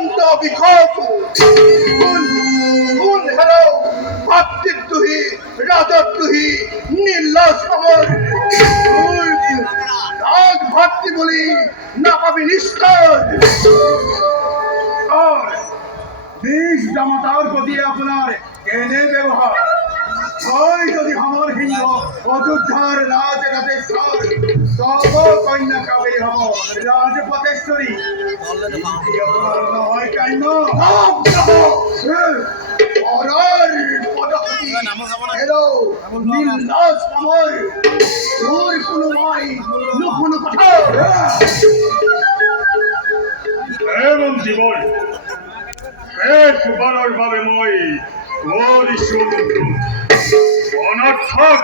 অনন্ত বিক্ষোভ খুন খুন হেরো ভাতৃদ্রোহী রাজদ্রোহী নির্লজ্জ সমর রাজ ভাতৃ বলি না পাবি নিস্তার নিজ জামাতার প্রতি আপনার কেনে ব্যবহার হয় যদি আমার হিংস অযোধ্যার রাজ রাজেশ্বর সব কন্যা কাবে হব রাজপতেশ্বরী আপনার নয় কান্য অরার পদপতি এলো নীলদাস আমার তোর কোনো নয় লুকুনো কথা এমন জীবন শেষ বারার ভাবে মই তোর ঈশ্বর অনর্থক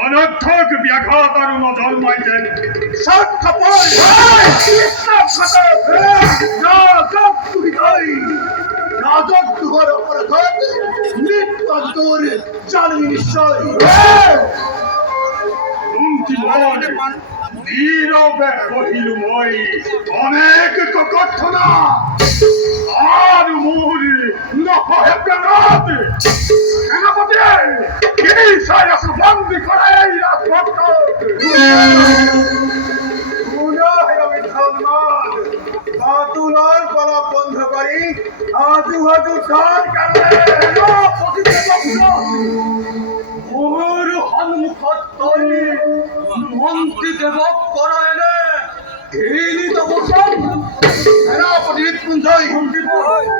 অনর্থক ব্যাঘাত আর জন্মাইছেন সাক্ষাৎ রাজদ্রোহের অপরাধ মৃত্যুর জানবি নিশ্চয় নীরবে কহিল মই অনেক কথা না আর মোর নহে প্রাণ সেনাপতি কি সায়াস বন্দি করে এই রাজপথ বাতুলার গলা বন্ধ করি আজু হাজু ধান কাটে মোর সম্মুখত তৈরি মন্ত্রী দেবক করায়নে এই তো বসন সেনাপতি মৃত্যুঞ্জয়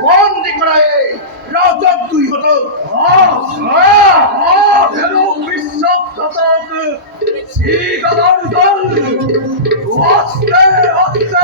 বন্দি করায় রাজক দুই হতো বিশ্বঘাতক শ্রীগদার দল হস্তে হস্তে